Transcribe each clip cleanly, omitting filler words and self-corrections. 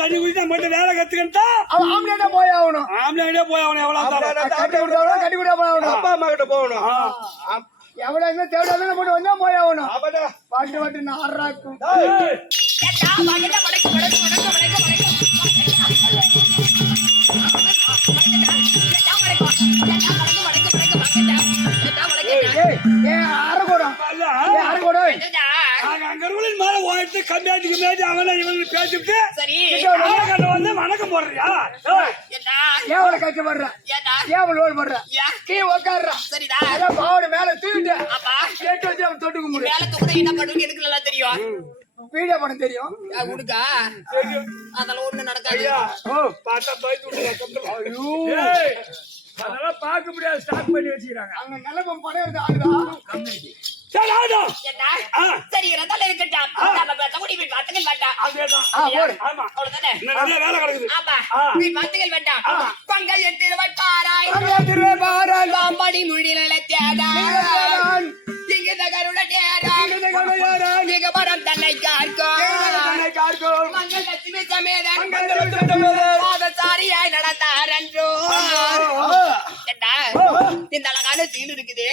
தண்ணி குடிச்சு நம்ம வேலை கத்துக்கிட்டா போய் ஆகணும். ஆம்பளை போய் ஆகணும். எவ்வளவு கட்டி கூட போகணும். அப்பா அம்மா கிட்ட போகணும். எவ்வளவு தேவையான மட்டும் வந்தா போய் ஆகணும். பாட்டு பாட்டு நாராக்கும் பேசிட்டு வந்து வணக்கம் போடுறியா? ஏன் கஷ்டப்படுற? ஏன் லோன் போடுற? கீ உக்காடுற? சரிடா பாவோட மேல தூக்கிட்டு கேட்டு வச்சு அவன் தொட்டுக்க முடியும். என்ன பண்ணுங்க எனக்கு நல்லா தெரியும். வீடியோ பண்ண தெரியும். உனக்கா அதெல்லாம் ஒண்ணு நடக்காது. பார்த்தா அதெல்லாம் பார்க்க முடியாது. ஸ்டாக் பண்ணி வச்சுக்கிறாங்க. அங்க நிலப்ப படம் இருக்கு. சரி ரத்தால இருக்கட்டும். நம்ம தகுதி வீட்டு வாத்துகள் வேண்டாம். ஆமா அவ்வளவுதானே. வேலை கிடக்குது. ஆமா வீட்டு வாத்துகள் வேண்டாம். பங்கை திருவாராய் மாம்படி முடியல தேடான். இங்க தகருட தேடான். இங்க பரம் தன்னை கார்க்கும். மங்கள் லட்சுமி சமேதன் பாதசாரியாய் நடந்தார் என்றோ. இந்த அழகான சீல் இருக்குது.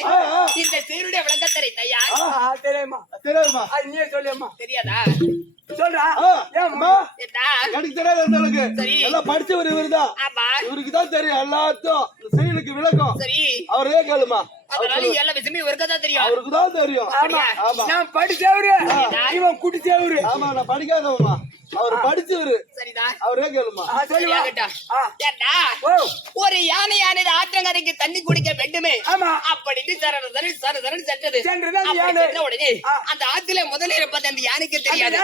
இந்த சீருடைய விளக்கத்தரை தையா தெரியுமா? தெரியுமா? நீ சொல்லியம்மா. தெரியாதா? சொல்றா ஏம்மா எனக்கு தெரியாது அந்த அளவுக்கு நல்லா படிச்சவர் இவருதான் இவருக்கு தான் தெரியும் எல்லாத்தையும் செயலுக்கு விளக்கம் அவரே கேளுமா எல்லா விஷயமும் இவருக்கு தான் தெரியும் அவருக்கு தான் தெரியும் ஆமா நான் படிச்சவரு இவன் குடிச்சவரு ஆமா நான் படிக்காதவமா அவர் படிச்சவரு சரிதான் அவரே கேளுமா ஒரு யானை ஆற்றங்கரைக்கு தண்ணி குடிக்க வேண்டுமே அப்படின்னு சென்றது உடனே அந்த ஆத்துல முதல்ல இருப்பது அந்த யானைக்கு தெரியாது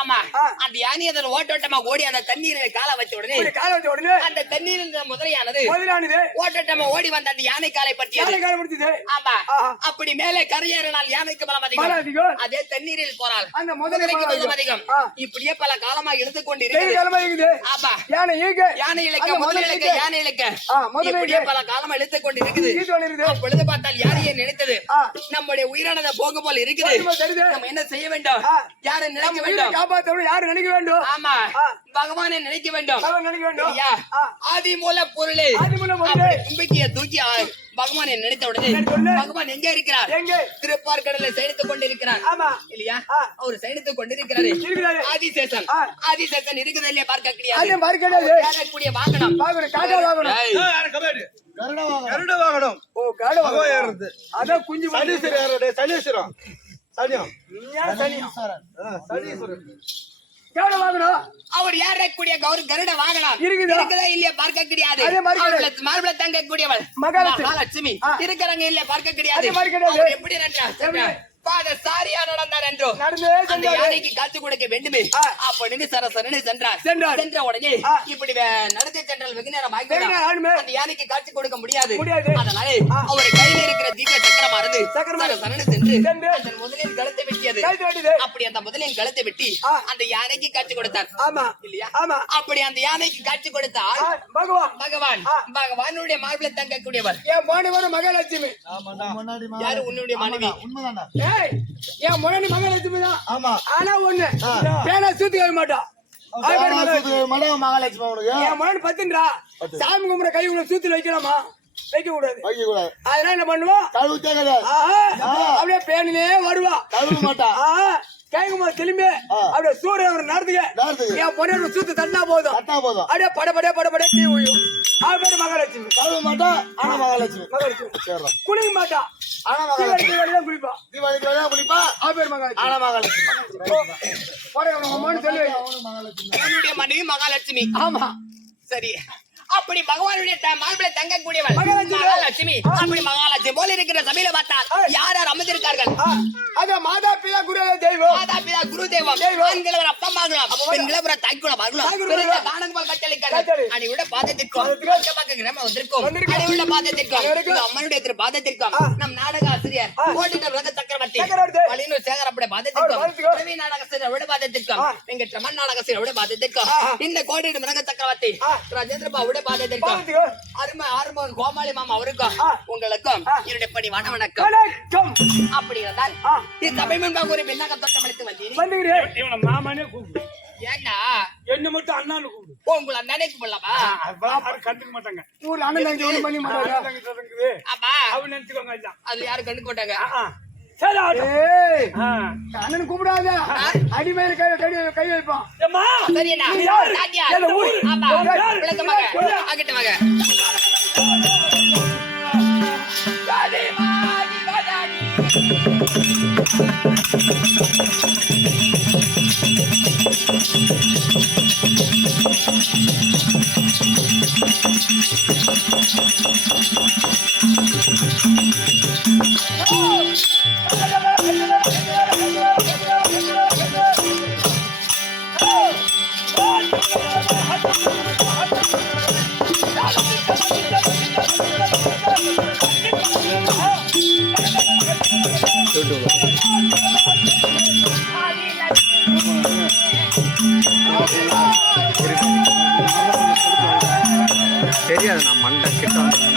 ஆமா அந்த யானை அதில் ஓட்டோட்டமா ஓடி அந்த தண்ணீரை கால வச்ச உடனே அந்த தண்ணீர் முதலையானது ஓட்டோட்டமா ஓடி வந்த அந்த யானை காலை பற்றி ஆமா அப்படி மேலே கரையேறினால் யானைக்கு பலம் அதிகம் அதே தண்ணீரில் போறாள் அந்த முதலைக்கு பலம் அதிகம் இப்படியே பல காலமா இழுத்து கொண்டு இருக்கிறது ஆமா யானை இழுக்க முதல் இழுக்க யானை இழுக்க இப்படியே பல காலமா இழுத்து கொண்டு இருக்குது அப்பொழுது பார்த்தால் யாரையே நினைத்தது நம்முடைய உயிரானதை போக போல இருக்குது நம்ம என்ன செய்ய வேண்டும் யாரை நினைக்க வேண்டும் காப்பாற்ற யாரு நினைக்க வேண்டும் ஆமா பகவானை நினைக்க வேண்டும் ஆதி மூல பொருளே தும்பிக்கைய தூக்கி பகவானை நினைத்த உடனே பகவான் எங்க இருக்கிறார் திருப்பார்கடலை சயனித்துக் கொண்டிருக்கிறார் இல்லையா அவர் சயனித்துக் கொண்டிருக்கிறாரு ஆதிசேஷன் இருக்குது இல்லையா பார்க்க கிடையாது வாகனம் கருட வாகனம் அதான் குஞ்சு சனீஸ்வரம் அவர் ஏறக்கூடிய கருட வாகனம் இருக்குதா இல்லையா பார்க்க கிடையாது மார்பள தங்கக்கூடியவள் மகாலட்சுமி இருக்கிறாங்க இல்லையா பார்க்க கிடையாது எப்படி சாரியா நடந்தார் என்றோ அந்த யானைக்கு காட்சி கொடுக்க வேண்டுமே அப்படின்னு சரசரன்னு சென்ற உடனே இப்படி நடத்தி சென்றால் வெகு நேரம் அந்த யானைக்கு காட்சி கொடுக்க முடியாது அதனால அவர் கையில இருக்கிற தீப சக்கரமானது சரசரன்னு சென்று அந்த முதலின் கழுத்தை வெட்டியது அப்படி அந்த முதலின் கழுத்தை வெட்டி அந்த யானைக்கு காட்சி கொடுத்தார் இல்லையா அப்படி அந்த யானைக்கு காட்சி கொடுத்தால் பகவானுடைய மார்பிள தங்கக்கூடியவர் மகாலட்சுமி யாரு உன்னுடைய மனைவி என் முன்னாடி மகாலட்சுமி தான் ஆனா ஒண்ணு பேனா சூத்து கழிக்க மாட்டான் பத்துன்றா சாமி கும்பிட கை உள்ள சூத்துல வைக்கலாமா வைக்க கூடாது அதெல்லாம் என்ன பண்ணுவோம் அப்படியே பேனிலே வருவா மாட்டா கேங்குமா திரும்பி அப்படியே சூரியன் நடத்துக்க என் பொண்ணு சூத்து தட்டா போதும் அப்படியே படபடே டீ உயும் அவ பேரு மகாலட்சுமி மாட்டா ஆனா மகாலட்சுமி குளிக்க மாட்டா குளிப்பா குளிப்பா அவ பேரு மகாலட்சுமி என்னுடைய மனைவி மகாலட்சுமி ஆமா சரி அப்படி பகவானுடைய மார்பிள தங்கக்கூடியவள் மகாலட்சுமி அப்படி மகாலட்சுமி போல இருக்கிற சபையில பார்த்தால் யார் யார் அமர்ந்திருக்கார்கள் மாதா பிதா குரு தெய்வம் ஆண்களவர் அப்பமாகலாம் பெண்களவர் தாய்க்குளமாகலாம் காணங்கள் கட்டளைக்காரர் அணியுடைய பாதத்திற்கும் அணியுள்ள பாதத்திற்கும் அம்மனுடைய திரு பாதத்திற்கும் நம் நாடக ஆசிரியர் கோட்டிட்ட உலக சக்கரவர்த்தி பழினூர் சேகரப்புடைய பாதத்திற்கும் நாடகாசிரியருடைய பாதத்திற்கும் எங்க மண் நாடகாசிரியருடைய பாதத்திற்கும் இந்த கோட்டிட்டு மிருக சக்கரவர்த்தி ராஜேந்திர பாவுடைய பாதத்திற்கும் அருமை ஆறுமுக கோமாளி மாமா அவருக்கும் உங்களுக்கும் என்னுடைய படி வணக்கம் அப்படி இருந்தால் சபை முன்பாக ஒரு பெண்ணாக தோட்டம் அளித்து வந்தீங்க மாமானே கூப்பிடு ஏண்டா என்ன மட்டும் அண்ணான்னு கூப்பிடு உங்களை அண்ணனே கூப்பிடலாமா கண்டுக்க மாட்டாங்க ஊர்ல அண்ணன் ஒண்ணு பண்ணி மாட்டாங்க ஆமா அவன் நினைச்சுக்கோங்க அதுல யாரும் கண்டுக்க மாட்டாங்க அண்ணன் கூப்பிடாத அடிமையில கை வைப்பான் தெரியாது நான் மண்டை கிட்ட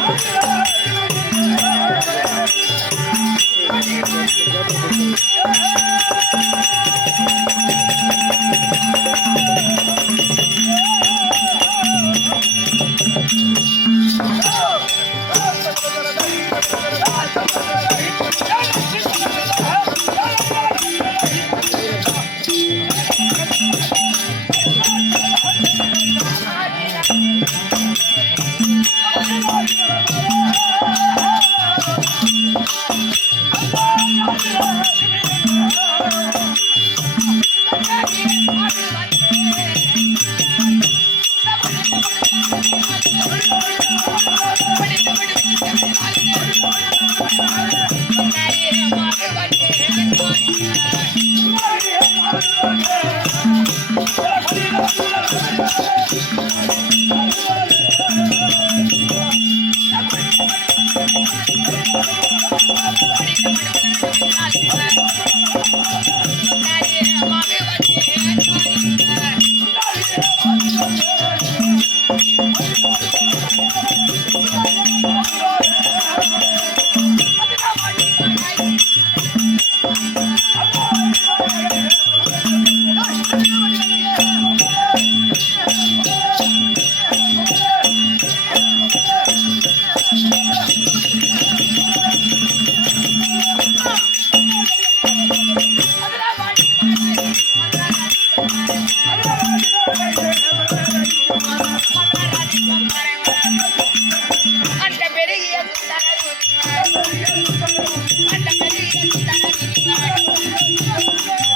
அந்த பெரிய சுந்தரர்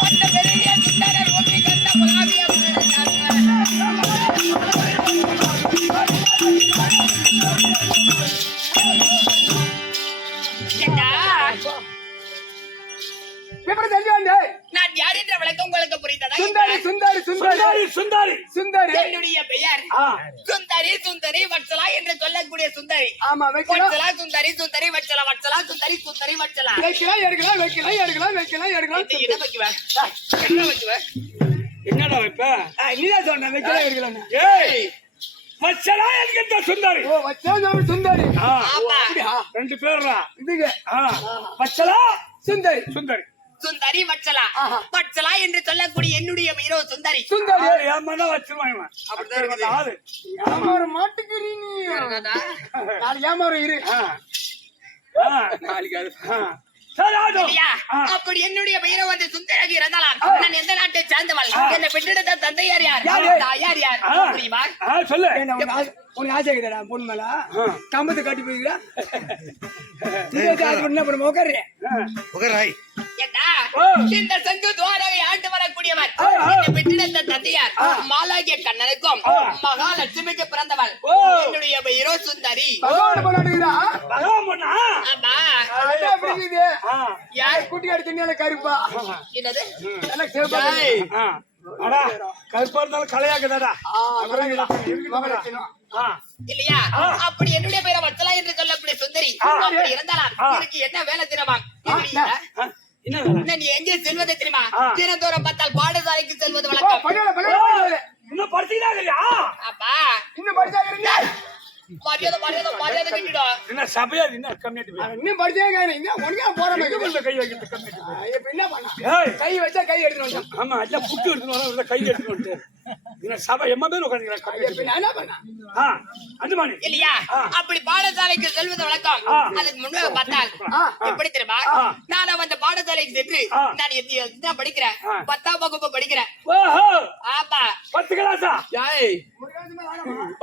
அந்த பெரிய சுந்தரர் ஒப்பி கண்ட புலாவிய எப்படி தெரிஞ்சு நான் யார் என்ற விளக்கம் உங்களுக்கு புரிந்ததா? சுந்தரி சுந்தரி சுந்தரி சுந்தரி சுந்தரி என்னுடைய பெயர் சுந்தரி சுந்தரி வட்சலா என்று சொல்லக்கூடிய சுந்தரி. ஆமா வைக்கலாம் வட்சலா சுந்தரி சுந்தரி வட்சலா வட்சலா சுந்தரி சுந்தரி வட்சலா. வைக்கலாம் எடுக்கலாம் வைக்கலாம் எடுக்கலாம் வைக்கலாம் எடுக்கலாம் இது என்ன வைக்குவேன்? என்ன வைக்குவேன்? என்னடா வைப்ப நீதான் சொன்ன வைக்கலாம் எடுக்கலாம் ஏய் வச்சலா என்கிட்ட சுந்தரி ஓ வச்சா சுந்தரி ஆமா. அப்படியா ரெண்டு பேர்ரா இதுங்க வச்சலா சுந்தரி சுந்தரி சுந்தரி வட்சலா வட்சலா என்று சொல்லக்கூடிய என்னுடைய பெயரோ சுந்தரி. சுந்தரி ஏமாந்தா வச்சிருவாங்க அப்படிதான் இருக்குது. ஆளு ஏமாற மாட்டுக்கிறீ நீ நாளைக்கு ஏமாறம் இரு நாளைக்கு அது சரி ஆட்டோ இல்லையா? அப்படி என்னுடைய பெயரை வந்து சுந்தரகி இருந்தாலாம். நான் எந்த நாட்டை சேர்ந்தவள்? என்னை பெற்றெடுத்த தந்தையார் யார்? தாயார் யார்? புரியுமா? சொல்லு உனக்கு ஆசை கிடையா பொண்ணு மேல கம்பத்து கட்டி போய்க்கிறா என்ன பண்ண உட்காரு ஏண்டா, இந்த சங்கு துவாரகை ஆண்டு வரக்கூடியவர் என்னை பெற்றெடுத்த தந்தையார் மாலாகிய கண்ணனுக்கும் மகாலட்சுமிக்கு பிறந்தவள். என்னுடைய பெயரோ சுந்தரி. பகவான் பண்ணாடுகிறா பகவான் பண்ணா ஆமா. எப்படி இருக்குது யார்? குட்டி அடிச்சு கருப்பா என்னது? நல்லா சிவப்பா அடா கருப்பா இருந்தாலும் கலையாக்குதாடா இல்லையா? அப்படி என்னுடைய பெயரை வச்சலா என்று சொல்லக்கூடிய சுந்தரி. அப்படி இருந்தாலும் எனக்கு என்ன வேலை தெரியுமா? நீ எங்கே செல்வதை தெரியுமா? தினந்தோறும் பார்த்தால் பாடசாலைக்கு செல்வது வழக்கம். இன்னும் படிச்சுக்கிட்டா இல்லையா அப்பா இன்னும் படிச்சா இருந்தா மரியாதை மரியாதை மரியாதை கட்டிடும். என்ன சபையா என்ன கம்மியாட்டி இன்னும் படிச்சே உனக்கே போற கை வைக்கிறது கம்மியாட்டி இப்ப என்ன பண்ண கை வச்சா கை எடுத்து ஆமா ஐயா புட்டு எடுத்துன்னு கை எடுத்துன்னு என்ன சபை எம்மா உட்காந்து என்ன பண்ண அஞ்சுமானி இல்லையா? அப்படி பாடசாலைக்கு செல்வது வழக்கம். அதுக்கு முன்னாடி பார்த்தால் எப்படி தெரியுமா? நான் அந்த பாடசாலைக்கு சென்று நான் என்ன படிக்கிறேன்? 10ஆம் வகுப்பு படிக்கிறேன். ஓஹோ ஆமா. 10 கிளாஸா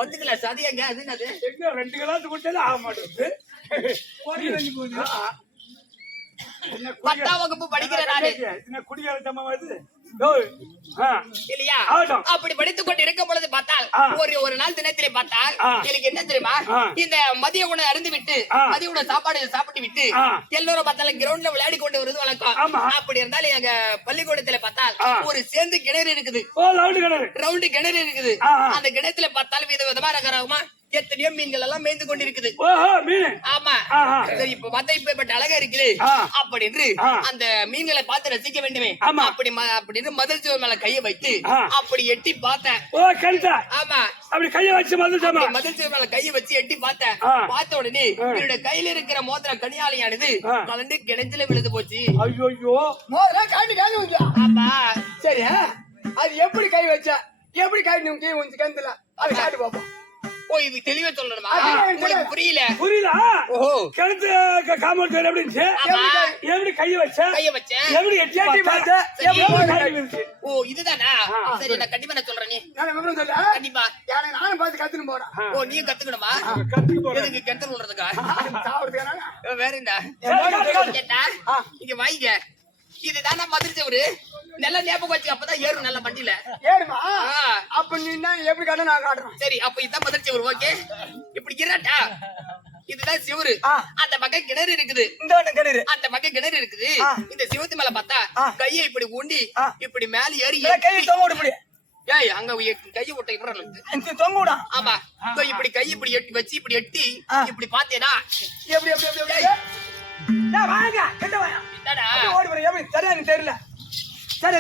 10 கிளாஸ். அது எங்க? அது என்னது? எங்க 2 கிளாஸ் கொடுத்தாலே ஆக மாட்டேங்குது 10ஆம் வகுப்பு படிக்கிறேன் நானு. என்ன குடிகாரத்தம்மா வருது இல்லையா? அப்படி படித்துக் கொண்டு இருக்கும் பொழுது பார்த்தால் ஒரு நாள் தினத்திலே பார்த்தால் எனக்கு என்ன தெரியுமா? இந்த மதிய உணவு அருந்து விட்டு மதிய உணவு சாப்பிட்டு விட்டு எல்லோரும் பார்த்தாலும் கிரவுண்ட்ல விளையாடி கொண்டு வருது வழக்கம். அப்படி இருந்தாலும் எங்க பள்ளிக்கூடத்துல பார்த்தால் ஒரு சேர்ந்து கிணறு இருக்குது. ரவுண்டு கிணறு இருக்குது. அந்த கிணத்துல பார்த்தாலும் வித விதமா ரகரகமா எத்தனையோ மீன்கள் எல்லாம் மேய்ந்து கொண்டிருக்குது. ஆமா. சரி இப்ப பார்த்தா இப்ப அழகா இருக்குது அப்படின்னு அந்த மீன்களை பார்த்து ரசிக்க வேண்டுமே. அப்படின்னு மதில் சுவர் மேல கையை வைத்து அப்படி எட்டி பார்த்தேன். ஆமா. அப்படி கையை வச்சு மதில் சுவர் மேல கையை வச்சு எட்டி பார்த்தேன். பார்த்த உடனே என்னோட கையில இருக்கிற மோதிர கனியாளியானது கலந்து கிணத்துல விழுந்து போச்சு. ஐயோ மோதிரம் காட்டி காட்டி வச்சா. ஆமா. சரி அது எப்படி கை வச்சா எப்படி காட்டி நீ கொஞ்சம் கந்துல அது காட்டு பாப்போம். ஓ இது தெளிவா சொல்லணுமா? உங்களுக்கு புரியல? ஓஹோ கிணத்து காம்பவுண்ட் எப்படி எப்படி கையை வச்சேன் எப்படி எட்டி பார்த்தேன். ஓ இதுதானா? சரி நான் கண்டிப்பா நான் சொல்றேன். நான் சொல்ல கண்டிப்பா நானும் பார்த்து கத்துன்னு போறேன். ஓ நீங்க கத்துக்கணுமா? எதுக்கு கிணத்துல விடுறதுக்கா? வேற என்ன கேட்டா இங்க வாங்க. இதுதானா மதுரை சவுரு? நல்ல ஞாபகம் வச்சு அப்பதான் ஏறும் நல்ல வண்டியில ஏறுமா. அப்ப நீ எப்படி காட்ட நான் காட்டுறேன். சரி அப்ப இதான் மதுரை சவுரு. ஓகே இப்படி இராட்டா இதுதான் சிவரு. அந்த பக்கம் கிணறு இருக்குது. அந்த பக்கம் கிணறு இருக்குது. இந்த சிவத்து மேல பார்த்தா கையை இப்படி ஊண்டி இப்படி மேல ஏறி கையை தொங்க விட முடியும். ஏய் அங்க கையை விட்ட இப்படி தொங்க விடா. ஆமா இப்படி கை இப்படி எட்டி வச்சு இப்படி எட்டி இப்படி பாத்தேனா எப்படி எப்படி எப்படி வாங்க கிட்ட வாங்க. ஓடி வர எப்படி சரியா நீ தெரியல. சரி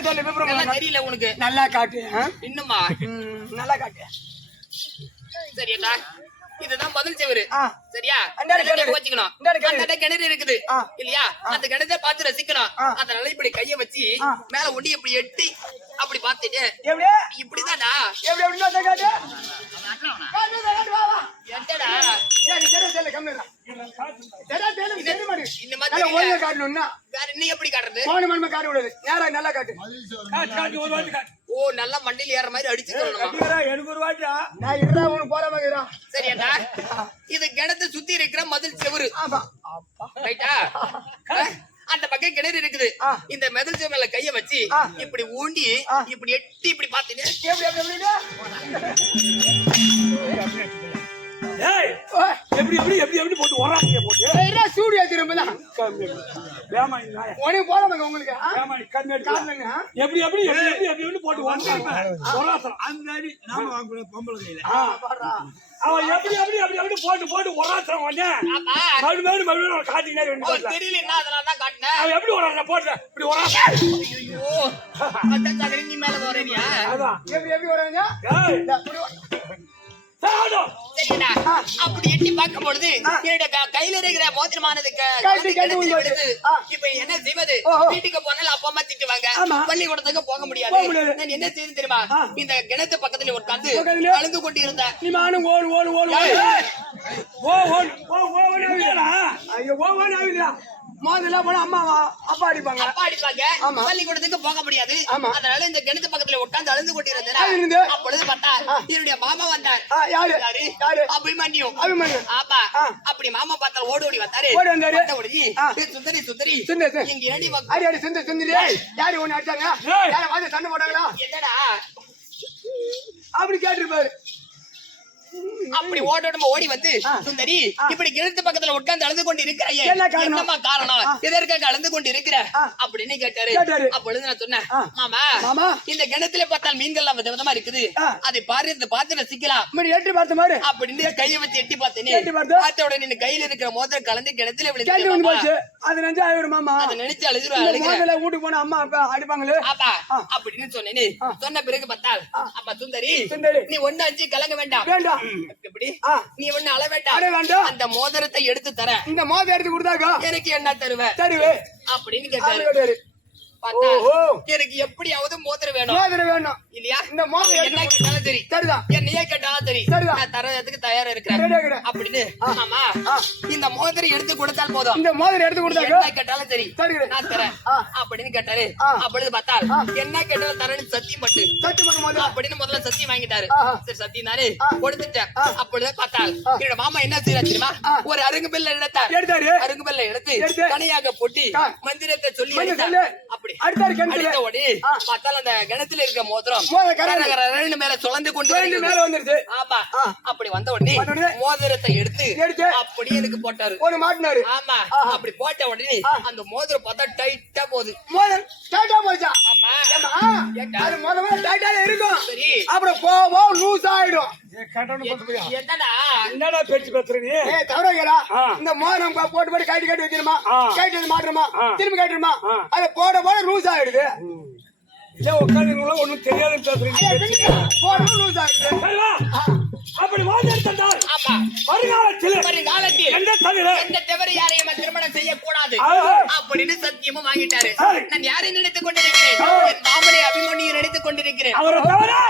தெரியல உனக்கு. நல்லா காட்டு. இன்னுமா நல்லா காட்டு. சரியா இதுதான் பதில் செவரு. சரியா வச்சுக்கணும். அந்த கிணறு இருக்குது இல்லையா? அந்த கிணத்தை பார்த்து ரசிக்கணும். அதனால இப்படி கைய வச்சு மேல ஒண்டி இப்படி எட்டி அப்படி பாத்துட்டு இப்படிதான்டா எப்படி எப்படி காட்டு. எட்டடா இந்த மாதிரி காட்டணும்னா வேற இன்னும் எப்படி காட்டுறது? காட்ட விடாது. நேரா நல்லா காட்டு. ஓ நல்லா மண்டையில ஏற மாதிரி அடிச்சு நான் இருடா உனக்கு போற மாதிரி. சரியாடா இது கிணத்தை சுத்தி இருக்கிற மதில் செவரு. ரைட்டா அந்த பக்கம் கிணறு இருக்குது இந்த மெதல் மேல கைய வச்சு இப்படி ஊண்டி இப்படி எட்டி இப்படி பாத்தீங்க ஏய் எப்படி எப்படி எப்படி எப்படி போட்டு ஓராட்டிய போட்டு என்ன சூடு ஏத்திரம்பல வேமாய் நாய உனக்கு போறவங்க உங்களுக்கு வேமாய் கண்ணேடு காரணங்க எப்படி எப்படி எப்படி எப்படி எப்படி எப்படி போட்டு ஓராட்டம் அந்த அடி நாம வாங்குற பொம்பளை கையில அவன் எப்படி எப்படி எப்படி எப்படி போட்டு போட்டு ஓராட்டம் வந்து ஆமா மறுபடியும் மறுபடியும் காட்டினே தெரியல என்ன அதனால தான் காட்டினேன் அவன் எப்படி ஓராட்டம் போட்டு இப்படி ஓராட்டம் ஐயோ அதான் சகரி நீ மேல வரேனியா அதான் எப்படி எப்படி வராங்க ஏய் சாடோ சரிடா அப்படி எட்டி பார்க்கும் பொழுது என்னோட கையில இருக்கிற மோதிரமானது விடுது இப்ப என்ன செய்வது வீட்டுக்கு போனாலும் அப்பா அம்மா திட்டுவாங்க பள்ளிக்கூடத்துக்கு போக முடியாது நான் என்ன செய்து தெரியுமா இந்த கிணத்து பக்கத்துல உட்கார்ந்து அழுந்து கொண்டு இருந்தேன் நீ மானும் ஓடு ஓடு ஓடு ஓ ஓடு ஓ ஓடுடா ஐயோ ஓவன் ஆவியா மோதல போனா அம்மாவா அப்பா அடிப்பாங்க அப்பா அடிப்பாங்க பள்ளிக்கூடத்துக்கு போக முடியாது அதனால இந்த கிணத்து பக்கத்துல உட்கார்ந்து அழுந்து கொண்டு இருந்து. இருந்தேன் அப்பொழுது பார்த்தா என்னுடைய மாமா வந்தார் யாரு யாரு அபிமன்யும் அபிமன்யு. ஆமா அப்படி மாமா பார்த்தா ஓடி ஓடி வந்தாரு ஓடி வந்தாரு. வந்த உடனே, "ஏய், சுந்தரி சுந்தரி சுந்தரி. இங்க ஏடி வா." அடி அடி சிந்து சிந்துரி யாரு ஒண்ணு அடிச்சாங்க யார வந்து சண்டை போட்டாங்களா என்னடா அப்படி கேட்டிருப்பாரு அப்படி ஓடோடமா ஓடி வந்து சுந்தரி இப்படி கிணத்து பக்கத்துல உட்கார்ந்து அழுது கொண்டு இருக்கிறையே என்ன காரணம்? என்னம்மா காரணம் எதற்காக அழுது கொண்டு இருக்கிற அப்படின்னு கேட்டாரு அப்பொழுது நான் சொன்னேன் மாமா மாமா இந்த கிணத்துல பார்த்தால் மீன்கள்லாம் விதவிதமா இருக்குது அதை பார்த்து ரசிக்கலாம் இப்படி ஏற்றி பார்த்த மாதிரி அப்படின்னு கையை வச்சு எட்டி பார்த்தேனே எட்டி பார்த்து? பார்த்த உடனே இந்த கையில இருக்கிற மோதிரம் கலந்து கிணத்துல கேட்டு வந்து போச்சு விழுந்து அது நினைச்சு ஆயிரு மாமா அதை நினைச்சு இந்த அழுகிறேன் மோதல வீட்டுக்கு போனா அம்மா அப்பா அடிப்பாங்களே அப்பா அப்படின்னு சொன்னேனே சொன்ன பிறகு பார்த்தால் அப்பா சுந்தரி சுந்தரி. நீ ஒண்ணு அஞ்சு கலங்க வேண்டாம் வேண்டாம் எப்படி நீ ஒண்ணு அழ அழ வேண்டாம் வேண்டாம். அந்த மோதிரத்தை எடுத்து தர இந்த மோத எடுத்து கொடுத்தாக்கா எனக்கு என்ன தருவ தருவே அப்படின்னு ஆளு கேட்டாரு கேட்டாரு பார்த்தா ஓஹோ. எனக்கு எப்படியாவது மோதிரம் வேணும் மோதிரம் வேணும் இல்லையா இந்த மோதிரம் என்ன எடுத்து கேட்டாலும் சரி சரிதான் என்னையே கேட்டாலும் சரி சரிதான். நான் தரதுக்கு தயாரா இருக்கிறேன் ரெடியா இருக்கிறேன். அப்படின்னு ஆமா இந்த மோதிரம் எடுத்து கொடுத்தால் போதும் இந்த மோதிரம் எடுத்து கொடுத்தாக்கா என்ன கேட்டாலும் சரி சரிங்க. நான் தரேன் அப்படின்னு கேட்டாரு அப்பொழுது பார்த்தால் என்ன கேட்டாலும் தரேன்னு சத்தியம் பட்டு சத்தி பண்ண மோதிரம் அப்படின்னு முதல்ல சத்தியம் வாங்கிட்டாரு ஆஹா. சரி சத்தியம் தானே கொடுத்துட்டேன் அப்பொழுது பார்த்தால் என்னோட மாமா என்ன செய்யறாரு தெரியுமா ஒரு அருங்கு பெல்ல எடுத்தார் எடுத்தாரு அருங்கு பெல்ல எடுத்து எடுத்து கனியாக பொட்டி மந்திரத்தை சொல்லி மந்திரம் அடித்தார். சொல்லு. அப்படி அடுத்தாரு கிணத்துல. அடித்த உடனே பார்த்தால் அந்த கிணத்துல இருக்க மோதிரம் மோதிரம் கரை- கரகரகரன்னு மேல சுழந்து கொண்டு ரெண்டு வருகிறது. மேல வந்துருச்சு ஆமா அப்படி வந்த உடனே வந்த உடனே மோதிரத்தை எடுத்து எடுத்து அப்படி எனக்கு போட்டாரு ஒரு மாட்டினாரு ஆமா அப்படி போட்ட உடனே அந்த மோதிரம் பார்த்தா டைட்டா போகுது மோதிரம் டைட்டா போச்சா ஆமா ஏம்மா, அது முதல்ல டைட்டா இருக்கும் சரி அப்புறம் போவோம் லூஸ் ஆயிடும் என்னடா என்னடா பேச்சு பேசுற நீ ஏய் தவறா இந்த மோதிரம் போட்டு போட்டு கட்டி கட்டி வைக்கணுமா கட்டி வந்து மாட்டுறமா திரும்பி கட்டுமா அது போட போட லூஸ் ஆயிடுது ஏன் உட்காந்து ஒண்ணும் தெரியாதுன்னு பேசுறீங்க போடணும் லூஸ் ஆயிடுது சரிவா? அப்படி வாதிட்டால் ஆமா வருங்காலத்தில் வருங்காலத்தில் எந்த தவிர எந்த தவிர யாரையும் திருமணம் செய்யக்கூடாது ஆஹா. அப்படின்னு சத்தியமும் வாங்கிட்டாரு சரி. நான் யாரை நினைத்துக் கொண்டிருக்கிறேன் என் மாமனை அபிமன்யை நினைத்துக் கொண்டிருக்கிறேன்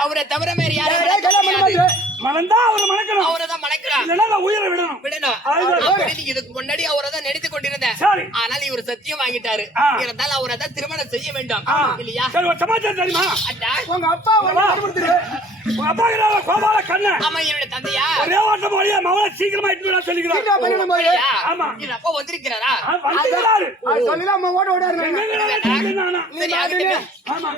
அவரை தவிர வேற யாரும் மனந்தா அவர் மணக்கணும் அவரை தான் மணக்கிறான் இல்லைன்னா நான் உயிரை விடணும் விடணும் அதுதான். அப்படின்னு இதுக்கு முன்னாடி அவரை தான் நினைத்துக் கொண்டிருந்தேன் சரி. ஆனால் இவர் சத்தியம் வாங்கிட்டாரு இருந்தாலும் அவரை தான் திருமணம் செய்ய வேண்டும் இல்லையா சரி ஒரு சமாச்சாரம் தெரியுமா அட்டா உங்க அப்பா உங்க உங்க அப்பா கிட்ட கோபால கண்ணன் ஆமா என்னுடைய தந்தையா ஒரே வாட்டம் வழியா மவளை சீக்கிரமா இட்டு சொல்லிக்கிறார் ஆமா. என் அப்பா வந்திருக்கிறாரா வந்துக்கிறாரு சொல்லலாம் அம்மா ஓட ஓடாரு சரி ஆகட்டும். ஆமா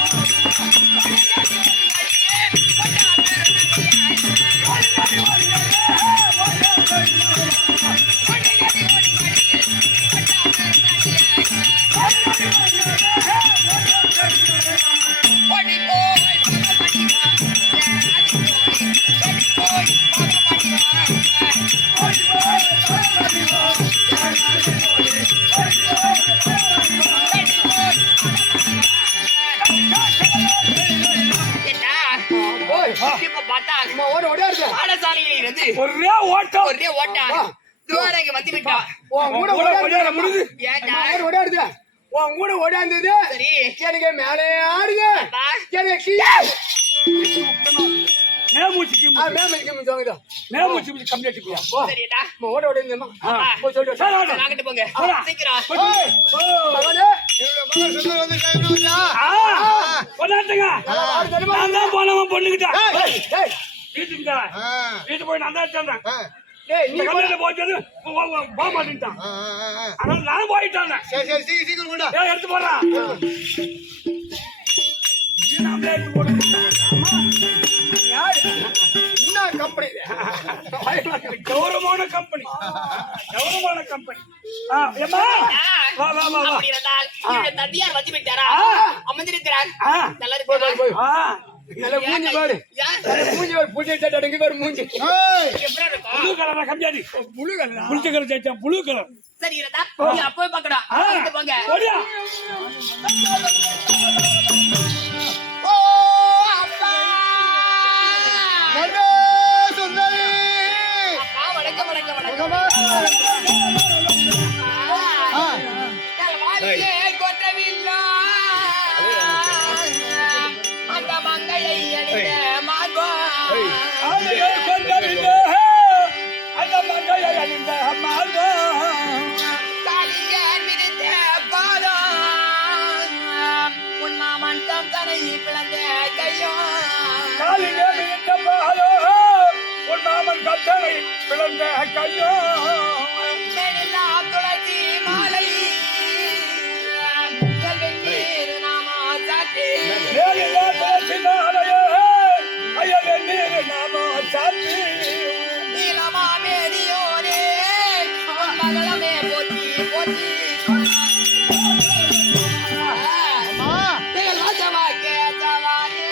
Thank you. இப்ப பார்த்தா அம்மா ஓடியாருது. பாடசாலையில் இருந்து ஒரே ஓட்டம் ஒரே ஓட்டம் துவாரங்க வந்து விட்டா. உன் கூட ஓடியார முடியுது. ஏண்டா ஓடியாருது. உன் கூட ஓடியாந்தது சரி எனக்கு மேலே ஆடுது. பா. எனக்கு கீழே மேமூச்சிக்கு மேமிக்கு மேமூச்சி கம்ப்ளீட் பியா சரிடா ஓட ஓடிந்தம்மா ஆ. போய் சொல்லிட்டு சரி, ஓடு. வாங்கிட்டு போங்க போடா. சீக்கிரம் மகனே கொண்டாட்டுங்க ஆடு தெரியுமா? நான் தான் போனவன் பொண்ணுகிட்ட டேய் வீட்டுக்கு தான் வீட்டு போய் நான் தான் சேர்ந்தேன் டேய் நீ கல்யாணம் போச்சு போக மாட்டேன்ட்டான் அதனால நான் போயிட்டாங்க எடுத்து போடுறான் நாமளே எடுத்து போடுறோம் யாரு என்ன கம்பெனி கௌரவமான கம்பெனி கௌரவமான கம்பெனி ஏமா வா வா வா வா அப்படி இருந்தால் இவருடைய தந்தையார் வந்து விட்டாரா அமர்ந்திருக்கிறார் ஆ. நல்லா இருக்கு ஆ நல்ல மூஞ்சி பாரு மூஞ்சி பாரு புடிச்சு தடங்க பாரு மூஞ்சி எப்படி இருக்கும் புளு கலரா கம்மியாடி புளு கலரா புளிச்ச கலர் ஜெயிச்சா புளு கலர் சரி இருந்தா நீ அப்பவே பார்க்கணும் வாங்கிட்டு போங்க ஓடியா ஓ அப்பா அப்பா வணக்கம் வணக்கம் வணக்கம் தலவாரிலே கொண்டவில்லா அந்த மங்கையை அடித்த மார்பா ஆளுகை கொண்டவில்லை அந்த மங்கையை அழிந்த மார்பா காளியன் மிதித்த பாதம் உன் மாமன் தம் தனை பிளந்த கையோ காலிலே விழுந்த பாலோ உன் மாமன் கட்டளை பிளந்த கையோ மேலெல்லாம் துளசி மாலை செல்வெண்ணீர் நாமா சாத்தி மேலிலே பேசினாலையோ ஐயவே நீர் நாம சாத்தி நீலமா மேரியோனே உன் மகளமே போற்றி போற்றி ராஜமா கேட்டவானே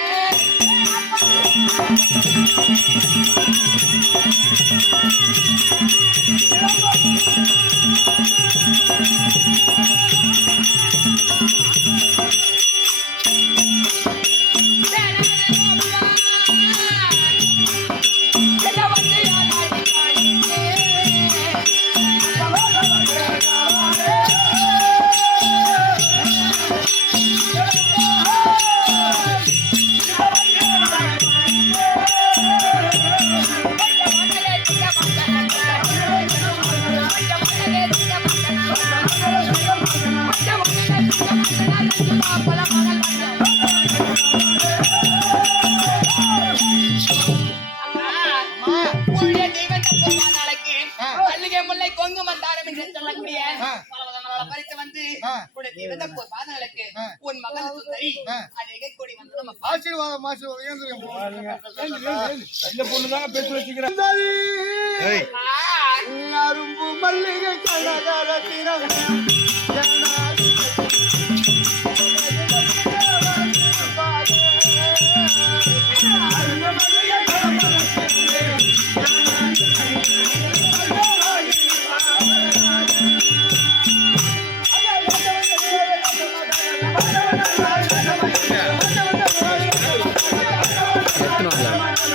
மல்லிகை முல்லை கொங்கு மந்தாரம் என்று சொல்லக்கூடிய பறித்து வந்து உன்னுடைய தெய்வத்தை பாதங்களுக்கு உன் மகன் சுந்தரி அது எகைக்கூடி வந்து நம்ம ஆசீர்வாதம் இந்த பொண்ணு தாங்க பேச்சு வச்சுக்கிறேன் அரும்பு மல்லிகை கனகரத்தினம்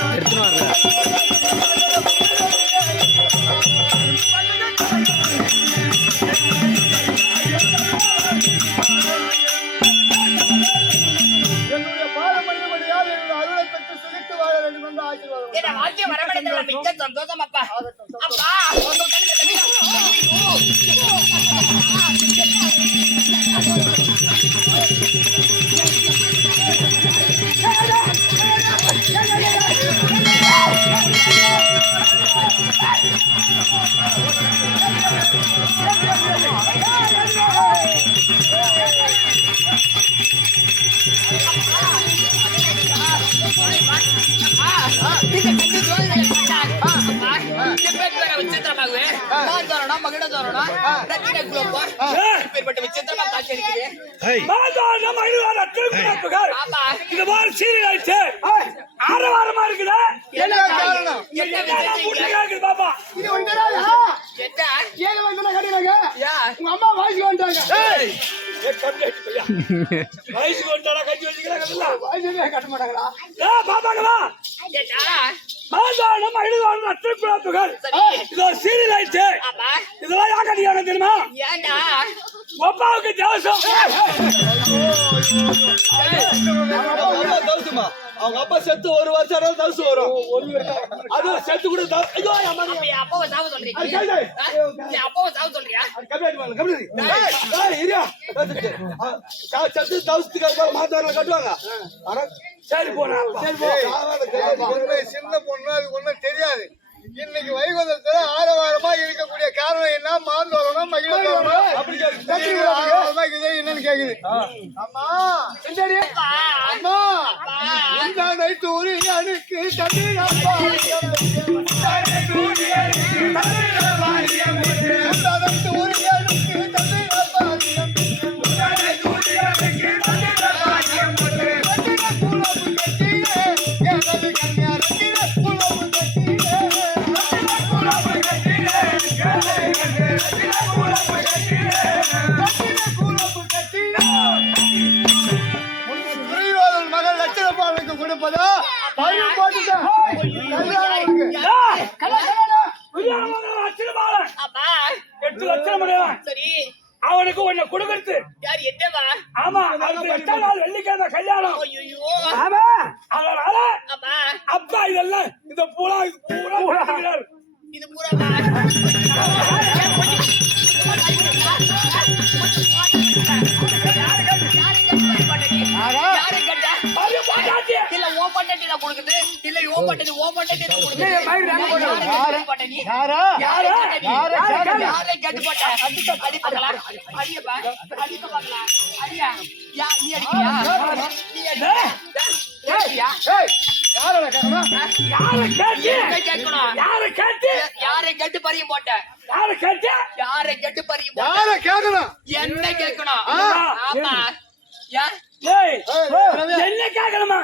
எடுத்துன்னு வரல என்னுடைய பாரம்பரியப்படியால் என்னுடைய அருளை பெற்று சுகித்து வாழ வேண்டும் என்று ஆசீர்வாதம் என் வாழ்க்கை வரவழைத்த மிக்க சந்தோஷம் அப்பா அப்பா உங்க கண்ணுக்கு விசித்திரமா காட்சி அளிக்கிறேன் மாதாளம் ஐநூறு திருக்குறப்புகள் இது மாதிரி சீரியல் ஆயிடுச்சு ஆரவாரமா இருக்குதா என்ன காரணம்? என்ன என்ன கூட்டு கேக்குது பாப்பா இது ஒன்றா என்ன ஏழு வந்து கட்டினாங்க யா உங்க அம்மா வாய்ஸ் வந்துட்டாங்க வயசுக்கு வந்துட்டாரா கட்சி வச்சுக்கிறாங்க வாய்ஸ் கட்ட மாட்டாங்களா பாப்பாங்களா ஏண்டா மாதானம் அழுதானம் அத்தனை குழாப்புகள் சரி இதோ சீரியல் ஆயிடுச்சு ஆமா இதெல்லாம் யாக்கடியான தெரியுமா ஏண்டா ஒப்பாவுக்கு தேவசம் அவங்க அப்பா தவுசுமா அவங்க அப்பா செத்து ஒரு வருஷம் தவுசு வரும் அது செத்து கூட ஐயோ அம்மா அப்ப என் அப்பாவை சாவ சொல்றீங்க அது கேளு. என் அப்பாவை சாவ சொல்றியா செத்து தவுசத்துக்கு மாத்தாரில் கட்டுவாங்க ஆனா சரி போனா சின்ன பொண்ணு அது ஒண்ணும் தெரியாது. இன்னைக்கு வைகுந்தத்துல ஆரவாரமா இருக்கக்கூடிய காரணம் என்ன? மாந்தோரணம் மகிழ்ந்தோரணம் அப்படி கேட்டு ஆரவாரமா இது என்னன்னு கேக்குது. அம்மா அம்மா இந்த நைத்தூரி அணுக்கு தமிழ் அப்பா நைத்தூரி அணுக்கு தமிழ் அப்பா மகள் லட்சணப்பாளுக்கு கொடுப்பதா பையன் போட்டுட்டேன். அப்பா 8 லட்சம் முடியலாம் சரி அவனுக்கு ஒண்ணு கொடுக்கறது யார் என்னவா ஆமா அவனுக்கு 8 நாள் வெள்ளிக்கிழமை கல்யாணம் ஐயோ ஆமா அதனால அப்பா அப்பா இதெல்லாம் இந்த பூரா கொடுக்கிறார். இது பூராவா யாரை கட்ட அது பாட்டாச்சி. இல்ல ஓ பட்டட்டி நான் கொடுக்குது இல்ல ஓ பட்டட்டி நான் கொடுக்குது யாரை கட்டு போட்ட அடி பார்க்கலாம் அடியப்பா அடிக்க பார்க்கலாம் அடியா யா நீ அடிக்கியா நீ அடிக்கியா யாரை கேட்டு என்ன கேட்கணும் யாரை கேட்டு யாரை கட்டு பறியும் போட்ட யாரை கேட்டு யாரை கட்டு பறியும் போட்ட யார கேட்கணும்? என்ன கேட்கணும் ஆமா யார் ஏய் என்ன கேட்கணுமா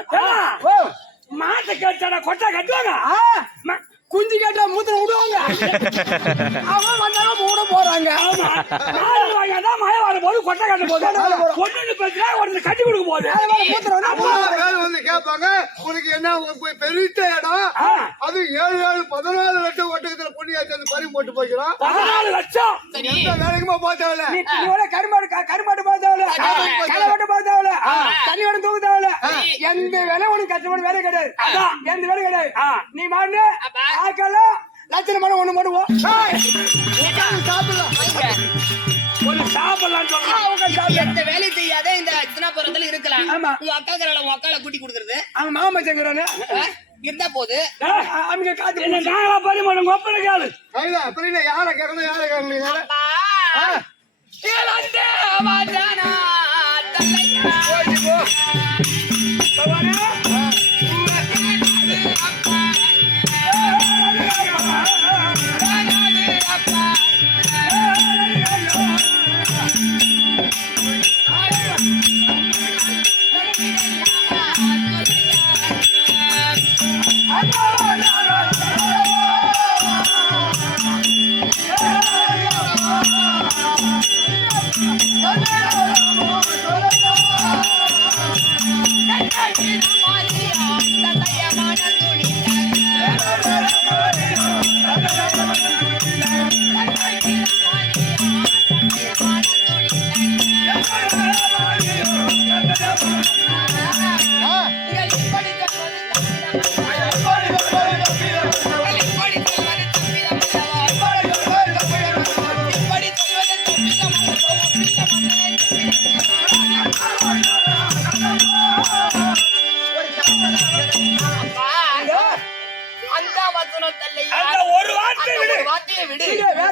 மாட்டை கேட்டாடா கொட்டை கட்டுவாங்க குஞ்சு கேட்டா மூத்திர விடுவாங்க அவன் வந்தாலும் மூட போறாங்க ஆமா நாலு வாங்கிதான் மழை வர போது கொட்டை கட்ட போது ஒண்ணு பேசுறா ஒண்ணு கட்டி கொடுக்க போகுது அம்மா பேர் வந்து கேட்பாங்க உனக்கு என்ன பெரிய இடம் அது 7-14 லட்சம் ஒட்டகத்துல பொண்ணியாச்சு அந்த பறி போட்டு போய்க்கிறோம். 14 லட்சம் சரி எந்த வேலைக்குமா பார்த்தாவில்ல கருமாடு பார்த்தாவில்ல களை பார்த்தாவில்ல தண்ணி வடம் தூக்க தேவையில்ல எந்த வேலை உனக்கு கஷ்டப்பட வேலை கிடையாது எந்த வேலை கிடையாது நீ மாடு ஆக்கலாம் லட்சம் மணி ஒண்ணு போடுவோம் ஒரு சாப்பிடலாம் சொல்றான் எந்த வேலை செய்யாத இந்த சின்னாபுரத்துல இருக்கலாம் ஆமா. உங்க அக்காக்கள உங்க அக்கால கூட்டி கொடுக்கறது அவன் மாமா சங்கரானு இருந்தா போது அவங்க காத்து என்ன நாங்களா பரிமாணம் ஒப்பனை காலு கையில அப்புறம் இல்ல யார கேட்கணும் யார கேட்கணும் அப்பா இளந்தே வாஜானா தல்லையா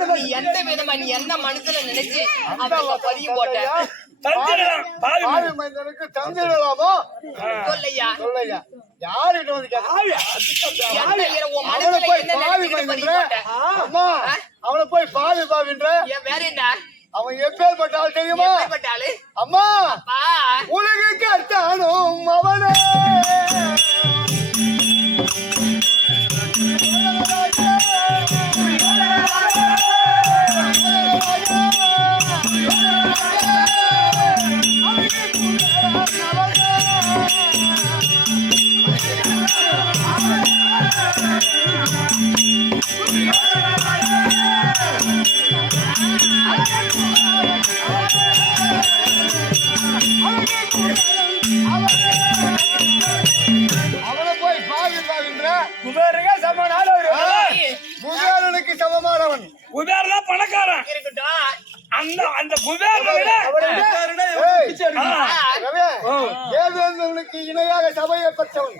நீ எந்த விதமா நீ என்ன மனசுல நினைச்சு அந்த பதிவு போட்ட பாவி மனிதனுக்கு தந்திடலாமோ சொல்லையா சொல்லையா யாருகிட்ட வந்து அவனை போய் பாவி மனிதன்ற அம்மா அவனை போய் பாவி பாவின்ற வேற என்ன அவன் எப்பேற்பட்ட ஆள் தெரியுமா பட்டாளு அம்மா உலகுக்கு அர்த்தானும் அவனே அவனே குபேரனா பணக்காரன் இருக்கட்டும். அந்த குபேரனை விட தேவேந்திரனுக்கு இணையாக சபையை பெற்றவன்,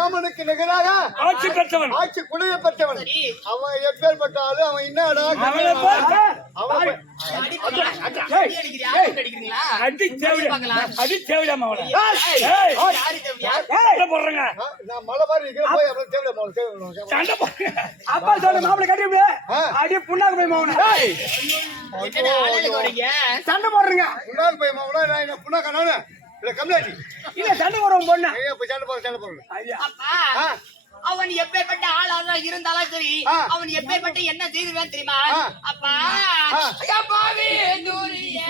ஏமனுக்கு நிகராக ஆட்சி பெற்றவன் ஆட்சி குடியை பெற்றவன். சரி. அவன் எப்பேற்பட்ட ஆளு, அவன் என்னடா அவனை பார்த்து அவன் அடி பார்க்கலாம். அடி அடிக்கிறியா? அடி அடிக்கிறீங்களா? அடி தேவையாம அவளை யாரு தேவையா? சண்டை போடுறேங்க நான் மலை மாதிரி இருக்கிறேன், போய் அப்புறம் தேவையில்லை சண்டை போடுறேங்க அப்பா சொல்ற மாப்பிளை கட்டி விடு அடி புண்ணாக்கு போய் மாவன என்னடா ஆளுக்கு வரீங்க? சண்டை போடுறீங்க புண்ணாக்கு போய் மாவனா நான் என்ன புண்ணா கண்ணானு இல்ல கம்மியாட்டி இல்ல சண்டை போடுறோம் பொண்ணு ஐயா போய் சண்டை போடுறேன் அப்பா, அவன் எப்பேற்பட்ட ஆளா இருந்தாலும் சரி, அவன் எப்பேற்பட்ட என்ன செய்திருக்கான் தெரியுமா? அப்பா, ஐயா பாவி தூரிய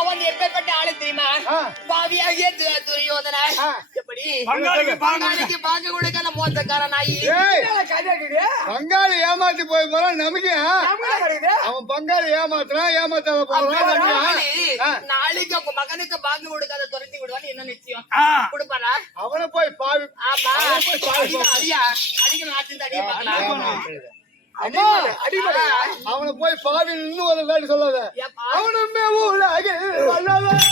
அவன் எப்பேற்பட்ட ஆளு தெரியுமா? பாவியாகிய துரியோதனா எப்படி பங்காளிக்கு பாங்க கொடுக்க மோசக்காரன் ஆகி பங்காளி ஏமாத்தி போய் போறான் நமக்கு. அவன் பங்காளி ஏமாத்துறான், ஏமாத்தாத போறான். நாளைக்கு உங்க மகனுக்கு பாங்க கொடுக்காத துரத்தி விடுவான்னு என்ன நிச்சயம்? கொடுப்பாரா? அவனை போய் பாவி ஆமா, அடியா அடிக்க நாட்டு அடிய பாக்கலாம். அவனை போய் பாவி இன்னும் ஒரு வேலை சொல்லாத. அவனுமே உலகில் வல்லவன்.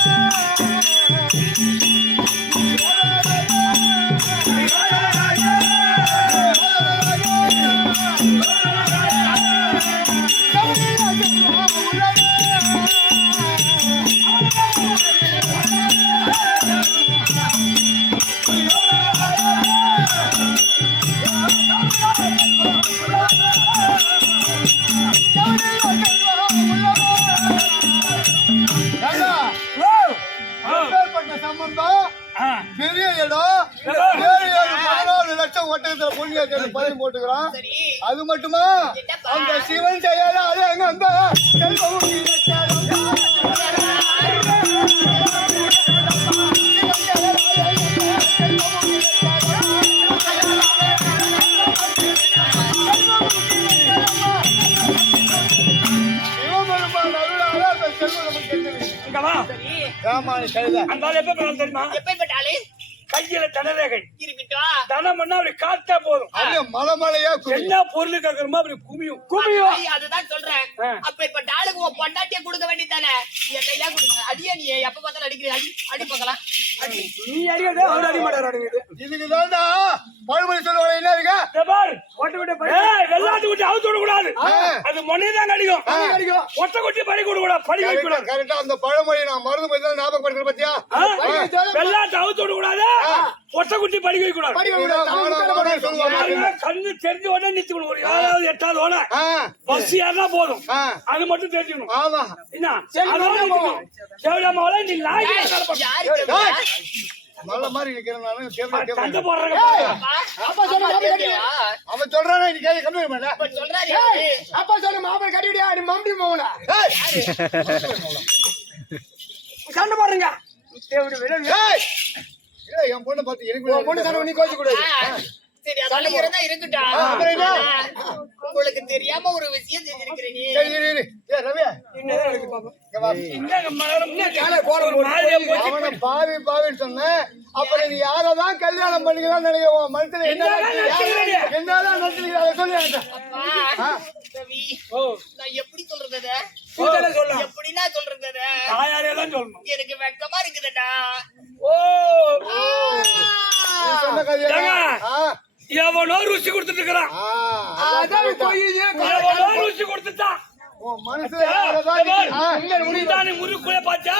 சம்பந்தம் பெரிய இடம், 7 லட்சம் ஒட்டகத்துல பொண்ணு பதிவு போட்டுக்கிறான். அது மட்டுமா அந்த சிவன் செய்யாத அது அங்க அந்த கையில தனரேகை இருக்கட்டும். தனம் பண்ணா அப்படி காத்தா போதும். மலை மலையா என்ன பொருள் கேட்கணுமோ அப்படி குமியும் அதுதான் சொல்றேன். அப்ப இப்ப டாலுக்கு உன் பொண்டாட்டிய கொடுக்க வேண்டியதானே? என்னையா கொடுக்க அடியா? நீ எப்ப பார்த்தாலும் அடிக்கிற அடி அடி பார்க்கலாம். அடி நீ அடிக்கிறதே அவர் அடி மாட்டாரு. இதுக்கு தான்டா பழமொழி சொல்லுவாங்க. என்ன இருக்கா வெள்ளாட்டு குட்டி அவுத்து விட கூடாது. அது மொன்னைதான் கடிக்கும். ஒட்ட குட்டி பறி கொடுக்க கூடாது. பறி வைக்க கூடாது. கரெக்டா அந்த பழமொழி நான் மறந்து போய் தான் ஞாபகம் படுத்துறேன். பத்தியா வெள்ளாட்டு அவுத்து விட கூடாது. ஒட்ட குட்டி பறி வைக்க கூடாது. கண்ணு தெரிஞ்ச உடனே நிச்சுக்கணும். ஒரு 7வது 8வது ஓட பஸ் ஏறினா போதும். அது மட்டும் தெரிஞ்சுக்கணும். ஆமா என்ன தேவையாம நீ நல்ல மாதிரி இருக்கிறனாலும் சண்டை போடுறாங்க. அவன் சொல்றானே நீ கேட்க கம்மி பண்ணல. அப்பா சொல்ல மாப்பிள கட்டிவிடியா நீ மம்பி போகல சண்டை போடுறீங்க. என் பொண்ணை பார்த்து எனக்கு பொண்ணு சண்டை நீ கோச்சு கூடாது. சரி, அதெல்லாம் இருந்தா இருக்கட்டும். உங்களுக்கு தெரியாம ஒரு விஷயம் செஞ்சிருக்கிறேன் சரி, இரு, இரு. ஏய், ரவி, என்னதான் நடக்குது பாப்பா? இங்க வா. என்னங்க மரம் இன்னும் காலை கோலம் போட்டு போய் அவனை பாவின்னு சொன்னேன். அப்புறம் நீ யாரதான் கல்யாணம் பண்ணிக்கலாம் நினைக்க உன் மனசுல என்னதான் நினைச்சிருக்க அதை சொல்லு என்கிட்ட. அப்பா ரவி ஓ நான் எப்படி சொல்றது அத? கூட்டல சொல்லலாம் எப்படின்னா சொல்றது அத? தாயாரே தான் சொல்லணும் எனக்கு வெக்கமா இருக்குதுடா. ஓ நீ சொன்ன கதையா? ஏங்க. எவனோ ருசி கொடுத்துட்டு இருக்கிறான் அதான் கோயிலே எவனோ ருசி கொடுத்துட்டான் உன் மனசுல யாரதான் முடிதானே முறுக்குள்ளே பாத்தா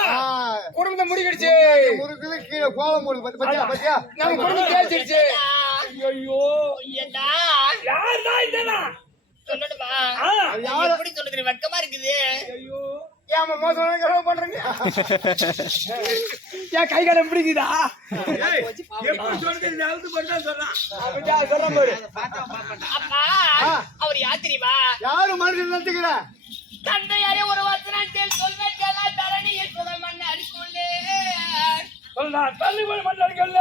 குடும்பத்தை முடிக்கிடுச்சு முறுக்குது கீழே கோலம் போடுது பத்தியா பத்தியா நம்ம குடும்பம் தேய்ச்சிருச்சு ஐயோ ஏண்டா யார்தான் இதனா சொல்லணுமா? ஆ. நான் எப்படி சொல்றது வெக்கமா இருக்குது. ஐயோ ஏமா மோசமான கனவு பண்றீங்க ஏன் கை காலம் பிடிக்குதா எப்படி சொல்றது அவுத்து போட்டு சொல்றான் அப்படியே சொல்ற பாரு அப்பா அவர் யார் தெரியுமா? யாரு மனசுல நினைச்சுக்கிற தந்தையாரே ஒரு வசனத்தில் சொல்வேன் தரணியில் புகழ் மன்னர் சொல்லு. சொல்லா தள்ளி போய் மண்டல்கள்ல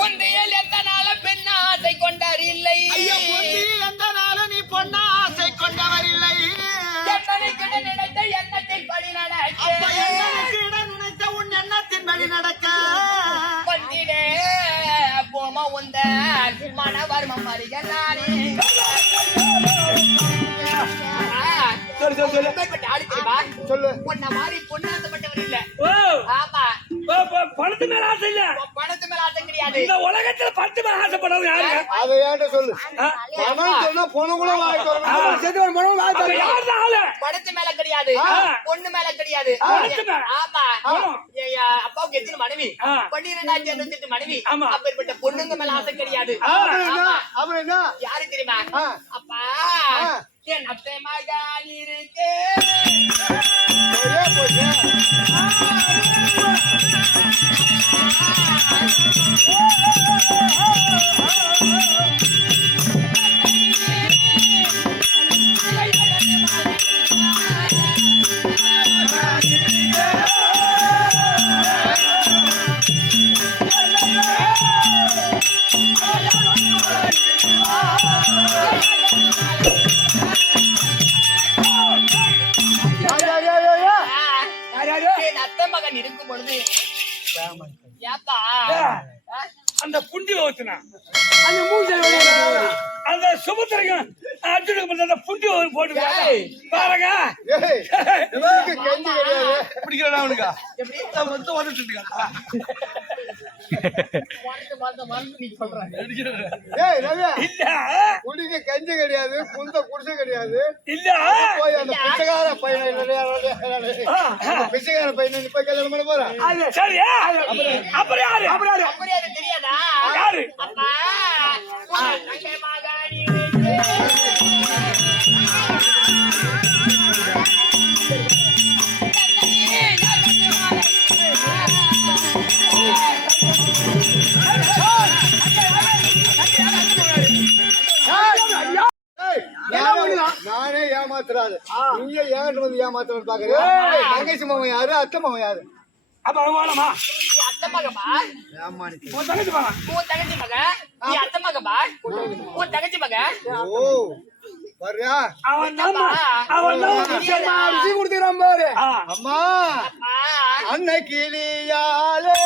பொந்தையில் எந்த நாளும் பெண் ஆசை கொண்டார் இல்லை. எந்த நாளும் நீ பொண்ணா ஆசை கொண்டவர் இல்லை. எத்தனைக்கிட நினைத்த எண்ணத்தில் படி நடக்க நினைத்த உன் எண்ணத்தின் வழி நடக்க கொண்டிடே போமா உந்த மனவர்மம் அறிகிறானே. சரி சரி சொல்லு ஆளு தெரியுமா? சொல்லு உன்ன மாதிரி பொண்ணாசப்பட்டவர் இல்ல. ஓ ஆமா பணத்து மேல ஆசை இல்ல உன் பணத்து மேல ஆசை கிடையாது. இந்த உலகத்துல பணத்து மேல ஆசைப்படுறவங்க யாருங்க அதை ஏன்ட்ட சொல்லு பணம் சொன்னா பணம் கூட வாங்கிட்டு வரணும் யாருதான் ஆளு பணத்து மேல கிடையாது பொண்ணு மேல கிடையாது. பணத்து மேல? ஆமா ஆமா. அப்பாவுக்கு எத்தனை மனைவி? 12,208 மனைவி. ஆமா. அப்பேற்பட்ட பொண்ணுங்க மேல ஆசை கிடையாது. அப்புறம் என்ன யாரு தெரியுமா? ஆ. அப்பா என் அத்தை மகன் இருக்கு. சரியா போச்சு என் அத்தை மகன் இருக்கும் பொழுது ஏப்பா அந்த புண்டி வகுத்துனா அந்த மூஞ்ச அந்த சுபத்திரங்க அர்ஜுனுக்கு அந்த புண்டி போட்டு பாருங்க ஏய் இவனுக்கு கஞ்சி கிடையாது பிடிக்கிறா அவனுக்கா எப்படி வந்து வந்துட்டு இருக்கான் நீ சொல்ற ஏய் ரவியா இல்ல குடிக்க கஞ்சி கிடையாது குந்த குடிசை கிடையாது இல்ல போய் அந்த பிச்சைக்கார பையனை பிச்சைக்கார பையனை நீ போய் கல்யாணம் பண்ண போற சரி அப்புறம் யாரு அப்படியே அது தெரியாதா? யாரு அப்பா உன் தங்கை மகன் இருக்கு. நானே ஏமாத்துறாரு நீங்க ஏங்கிட்டு வந்து ஏமாத்துறது பாக்குறேன் தங்கச்சி மாமன் யாரு அத்தை மாமன் யாரு அப்ப அவங்க வேணாமா அத்தை மகமா? உன் தங்கச்சி வாங்க உன் தங்கச்சி மகன் நீ அத்தை மகமா? உன் தங்கச்சி மகன் ஓ வர்றியா அவன் தான் அரிசி கொடுத்துக்கிறான் பாரு அம்மா அப்பா அன்னை கிளியாலே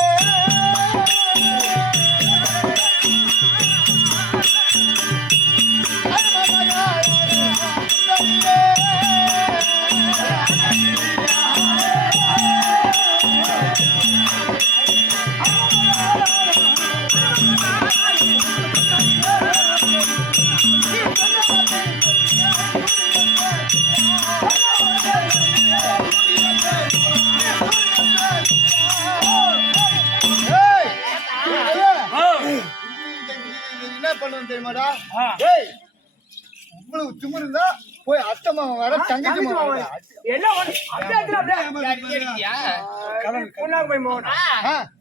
என்ன பண்ணுவோம் தெரியுமாடா ஏய் இவ்வளவு திமிரு இருந்தா போய் அத்தை மாமன் வர தங்கச்சி மாமன் வர. எல்லாம் அப்படியே பொண்ணாக போய் மோகன்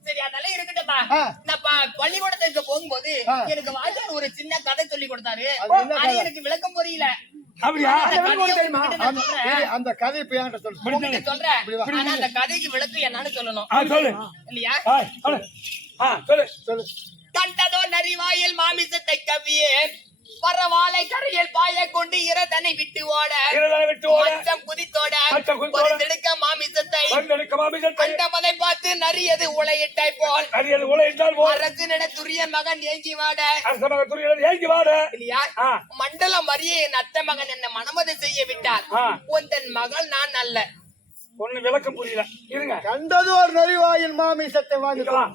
சரி அதெல்லாம் இருக்கட்டும்ப்பா. ஆ. நான் பள்ளிக்கூடத்துக்கு போகும்போது ஆ. எனக்கு வாத்தியார் ஒரு சின்ன கதை சொல்லி கொடுத்தாரு. அது என்ன ஆனா கதை? எனக்கு விளக்கம் புரியல. அப்படியா அந்த கதையை உங்ககிட்ட நான் சொல்றேன். ஏய், அந்த கதை இப்ப என்கிட்ட சொல்லு உங்ககிட்ட சொல்றேன். ஆனா அந்த கதைக்கு விளக்கம் என்னன்னு சொல்லணும் சொல்லு இல்லையா? சொல்லு சொல்லு சொல்லு கண்டதோ நரிவாயில் மாமிசத்தை கவ்வியே பரவாலை கரையில் பாய கொண்டு இரதனை விட்டு ஓட இரதனை விட்டு ஓட மச்சம் குதித்தோட மச்சம் குதித்தோட பரிந்தெடுக்க மாமிசத்தை பரிந்தெடுக்க மாமிசத்தை கண்டமதை பார்த்து நரியது உளையிட்டாய் போல் நரியது உளையிட்டால் போல் அரசனிட துரியன் மகன் ஏங்கி வாட அரசமக துரியன் ஏங்கி வாட இல்லையா மண்டலம் அறிய என் அத்தை மகன் என்ன மனமதை செய்ய விட்டார் உந்தன் மகள் நான் அல்ல ஒண்ணு விளக்கம் புரியல இருங்க கண்டதோர் நரிவாயின் மாமிசத்தை வாங்கிக்கலாம்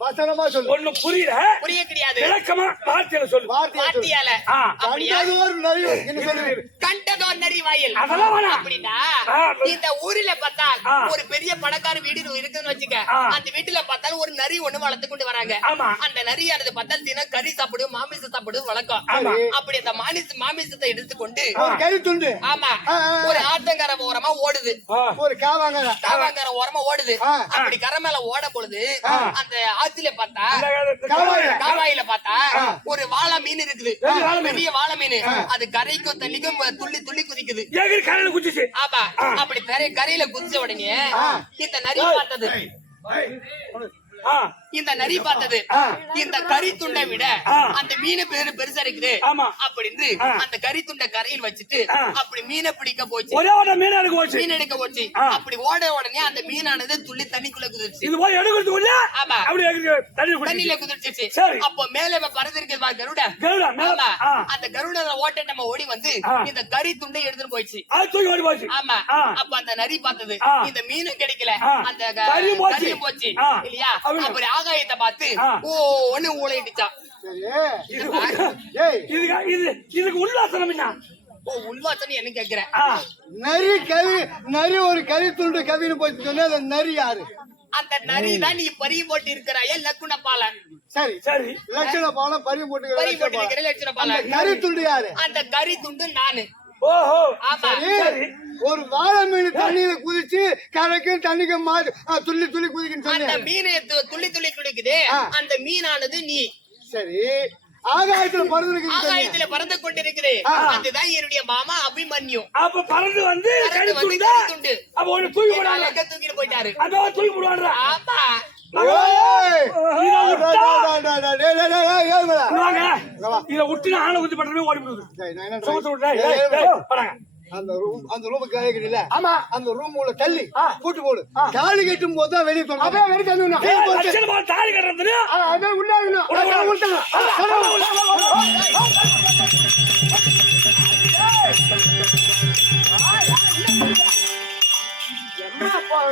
வசனமா சொல்லு ஒண்ணு புரியல புரிய கிடையாது விளக்கமா வார்த்தையில சொல்லு வார்த்தையால கண்டதோர் நரி என்ன சொல்லு கண்டதோர் நரி வாயில் அதெல்லாம் வேணாம் அப்படின்னா இந்த ஊரில பார்த்தால் ஒரு பெரிய பணக்கார வீடு இருக்குன்னு வச்சுக்க அந்த வீட்டுல பார்த்தால் ஒரு நரி ஒண்ணு வளர்த்து கொண்டு வராங்க அந்த நரியானது பார்த்தா தினம் கறி சாப்பிடும் மாமிசம் சாப்பிடும் வழக்கம் அப்படி அந்த மாமிசத்தை எடுத்துக்கொண்டு கறி துண்டு ஆமா ஒரு ஆத்தங்கர ஓரமா ஓடுது ஒரு காவாங்கர ஓரமா ஓடுது அப்படி கரை மேல ஓடும் பொழுது அந்த ஆத்துல பார்த்தா காவாயில பார்த்தா ஒரு வாழை மீன் இருக்குது பெரிய வாழை மீன் அது கரைக்கும் தண்ணிக்கும் துள்ளி துள்ளி குதிக்குது கரையில குதிச்சு ஆமா அப்படி கரையில குதிச்ச உடனே இந்த நரி பார்த்தது இந்த நரி பார்த்தது இந்த கறி துண்டை விட அந்த மீன் பெருசா இருக்குது அப்படின்னு அந்த கறி துண்டை கரையில் வச்சுட்டு அப்படி மீனை பிடிக்க போச்சு மீன் எடுக்க போச்சு அப்படி ஓட உடனே அந்த மீனானது துள்ளி தண்ணிக்குள்ள குதிர்ச்சு இது போய் எடுக்கிறது ஆமா தண்ணியில குதிர்ச்சிச்சு அப்போ மேல பறந்திருக்கு கருட அந்த கருட ஓட்ட நம்ம ஓடி வந்து இந்த கறி துண்டை எடுத்துட்டு போயிடுச்சு ஆமா அப்ப அந்த நரி பார்த்தது இந்த மீனும் கிடைக்கல அந்த கறியும் போச்சு இல்லையா அப்படி ஆகாயத்தை பார்த்து ஒண்ணு ஊழையிடுச்சான் இதுக்கு உல்லாசனம் என்ன உள்வாசனை என்ன கேக்குறேன் நரி ஒரு கறி துண்டு கவின்னு போய் சொன்னா அந்த நரி யாரு அந்த நரி தான் நீ பறி போட்டு இருக்கிறாய லக்குண பாலன் சரி சரி லட்சண பாலம் பறி போட்டு லட்சண பாலன் கறி துண்டு யாரு அந்த கறி துண்டு நானு ஓஹோ ஒரு வாழை மீன் தண்ணியில குதிச்சு கரைக்கும் தண்ணிக்கும் மாறு துள்ளி துள்ளி குதிக்குன்னு அந்த மீன் துள்ளி துள்ளி குடிக்குது அந்த மீனானது நீ சரி ஆகாயத்துல பறந்து கொண்டிருக்குது அதுதான் என்னுடைய மாமா அபிமன்யு அப்ப பறந்து வந்து துண்டு அப்ப ஒண்ணு தூக்கிட்டு போயிட்டாரு அதான் தூக்கி போடுவாங்க ஆமா இத விட்டு ஆணை குத்தி பண்றமே ஓடி போடுது அந்த ரூமுக்கு கேக்குறீல ஆமா அந்த ரூம் உள்ள தள்ளி கூட்டு போடு தாலி கட்டும் போது தான் வெளியே தரணும் அப்படியே வெளியே தரணும் தாலி கட்டுறது அதே உள்ள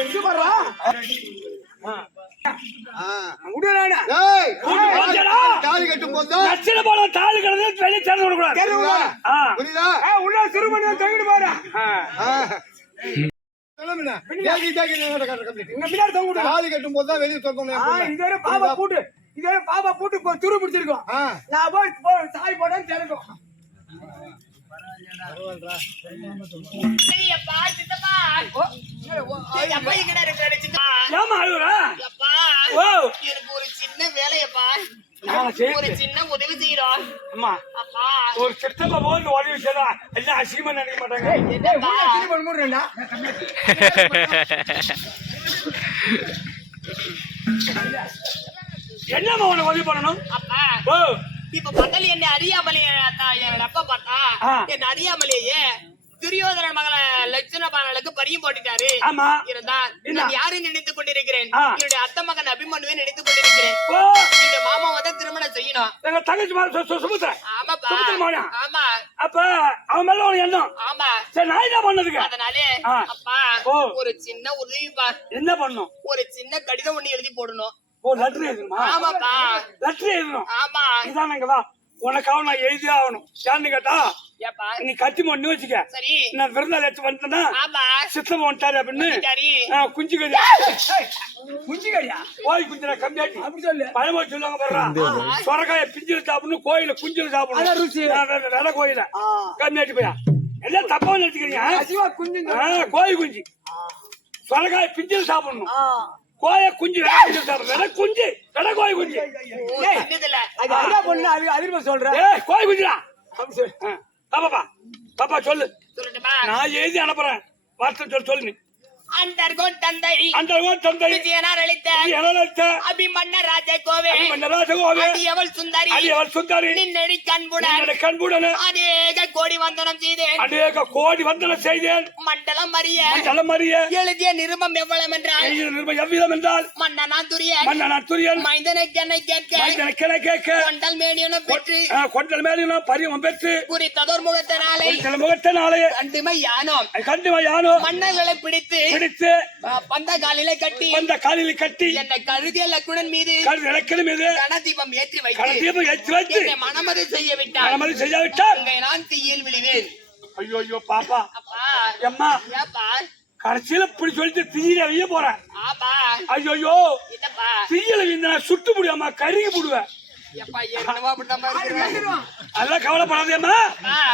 இது பண்றா தாலி கட்டும் போது தாலி கட்டுறது வெளியே சேர்ந்து விடக்கூடாது புரியுதா உள்ள சிறுமணி தங்கிட்டு போறா தாலி கட்டும் போது தான் வெளியே சொல்லணும் இதே பாபா பூட்டு துரு பிடிச்சிருக்கோம் நான் போய் சாய் போட்டேன்னு தெரியும் எனக்கு ஒரு சின்ன வேலையப்பா ஒரு சின்ன உதவி செய்யறோம் ஒரு சித்தப்பா போது உதவி செய்யறா எல்லாம் அசிங்கமா நினைக்க மாட்டாங்க என்னமா உனக்கு உதவி பண்ணணும் அப்பா இப்ப பத்தல என்ன அறியாமலேயே அப்பா பார்த்தா என்ன அறியாமலேயே துரியோதன மகள லட்சணபாலனுக்கு பரியும் போட்டுட்டாரு இருந்தால் நான் யாரும் நினைத்துக் கொண்டிருக்கிறேன் என்னுடைய அத்தை மகன் அபிமன்யுவை நினைத்துக் கொண்டிருக்கிறேன் இந்த மாமா வந்து திருமணம் செய்யணும் எங்க தங்கச்சி சுமுத்திரன் ஆமாப்பா ஆமா அப்ப அவன் மேல ஒரு எண்ணம் ஆமா சரி நான் என்ன பண்ணதுக்கு அதனாலே அப்பா ஒரு சின்ன உதவிப்பா என்ன பண்ணும் ஒரு சின்ன கடிதம் ஒண்ணு எழுதி போடணும் லெட்டர் எழுதணுமா ஆமாப்பா லெட்டர் எழுதணும் ஆமா இதானுங்களா உனக்காக நான் எழுதியே ஆகணும் ஏன்னு கேட்டா நீ கத்தி மண்ணு வச்சுக்க சரி நான் விருந்தாள் எடுத்து வந்துட்டேன்னா சித்தம் வந்துட்டாரு அப்படின்னு குஞ்சு கறி குஞ்சு கறியா கோயில் குஞ்சு கம்மியாட்டி அப்படி சொல்லு பழமொழி சொல்லுவாங்க பாடுறா சொரக்காய பிஞ்சில சாப்பிடணும் கோயில குஞ்சில சாப்பிடணும் வேலை கோயில கம்மியாட்டி போயா எல்லாம் தப்பா நினைச்சுக்கிறீங்க கோயில் குஞ்சு சொரக்காய பிஞ்சில சாப்பிடணும் கோய குஞ்சு குஞ்சு கோய குஞ்சு அதிர்மா சொல்ற கோய குஞ்சுடா பாப்பா பாப்பா சொல்லு நான் எழுதி அனுப்புறேன் வார்த்தை சொல்லு அண்டர்கோன் தந்தை அந்த தந்தை விஜயனார் அளித்த எழலத்த அபிமன்ன ராஜகோவே ராஜகோவே அடியவள் சுந்தரி அடியவள் சுந்தரி நின்னடி கண்புடன் கண்புடன் அநேக கோடி வந்தனம் செய்தேன் அநேக கோடி வந்தனம் செய்தேன் மண்டலம் அறிய ஜலமறிய எழுதிய நிருபம் எவ்வளவு என்றால் எவ்விதம் என்றால் மன்னனான் துரியன் மன்னன் துரியன் மைந்தனுக்கு என்னை கேட்க கேட்க கொண்டல் மேனியனும் பெற்று கொண்டல் மேலும் பரிவம் பெற்று குறித்ததோர் முகத்தினாலே சில முகத்தினாலே கண்டுமை யானோம் கண்டுமையானோ மன்னர்களை பிடித்து பிடித்து பந்த காலிலே கட்டி அந்த காலில் கட்டி என்னை கருதிய லக்குடன் மீது இலக்கண மீது கனதீபம் ஏற்றி வைத்து கடைசியும் ஏற்றி வைத்து என்னை மனமது செய்ய விட்டார் மனமதி செய்யாவிட்டால் அங்கே நான் தீயில் விழுவேன் ஐயோ ஐயோ பாப்பா அப்பா எம்மா ஏப்பா கடைசியில இப்படி சொல்லிட்டு தீயில வைய போறேன் ஆப்பா ஐயோ இதப்பா தீயில வீந்த சுட்டு முடியாம கருகி போடுவேன் எப்பா ஏற்கனவே அப்படிதான் இருக்கிறேன் அதெல்லாம் கவலைப்படாதேம்மா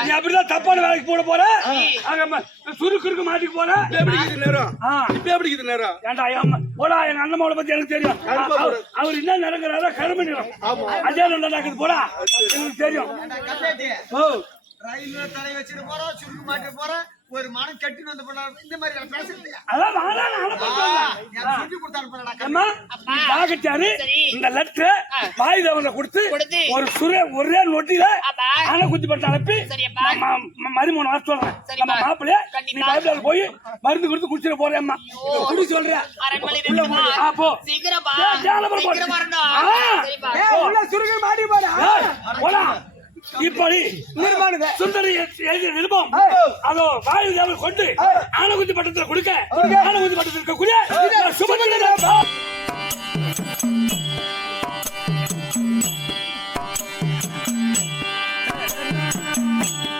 நீ அப்படிதான் தப்பான வேலைக்கு போட போற அங்க சுருக்கு மாட்டிக்கு போற எப்படி இருக்குது நேரம் இப்ப எப்படி இருக்குது நேரம் ஏன்டா அம்மா போடா எங்க அண்ணன் மோளை பத்தி எனக்கு தெரியும் அவர் என்ன நடக்கிறாரோ கரும நிறம் அதே நடக்குது போடா எனக்கு தெரியும் ஓ ரயில்வே தலை வச்சிட்டு போறோம் சுருக்கு மாட்டி போறோம் ஒரு மனம் கட்டின்னு வந்து போனா இந்த மாதிரி நான் பேசுறது அதான் வாடா நானும் பண்றேன். எனக்கு சொல்லி கொடுத்தாரு போறா அம்மா பாக்கச்சாரு இந்த லெட்டர் வாய் தேவனை கொடுத்து ஒரு ஒரே நொட்டில அப்பா. ஆன குத்தி பட்டு அனுப்பி சரியப்பா. மதிமூணு வர சொல்றேன் சரிப்பா. நம்ம மாப்பிள்ளைய நீ கண்டிப்பா. கைவில போய் மருந்து கொடுத்து குடிச்சிட போறேம்மா குடி சொல்றேன் அரண்மனை இருக்குமா? போ சீக்கிரப்பா ஜாலபுரம் போ. சீக்கிரம் வரணும் ஆ. சரிப்பா சுருங்க மாட்டி போடா இப்படி சுந்தரி எழுதிய நிருபம் அதோ வாயு தேவன் கொண்டு ஆனகுத்தி பட்டத்தில் கொடுக்க ஆனகுத்தி பட்டத்தில் இருக்கக்கூடிய சுபத்திர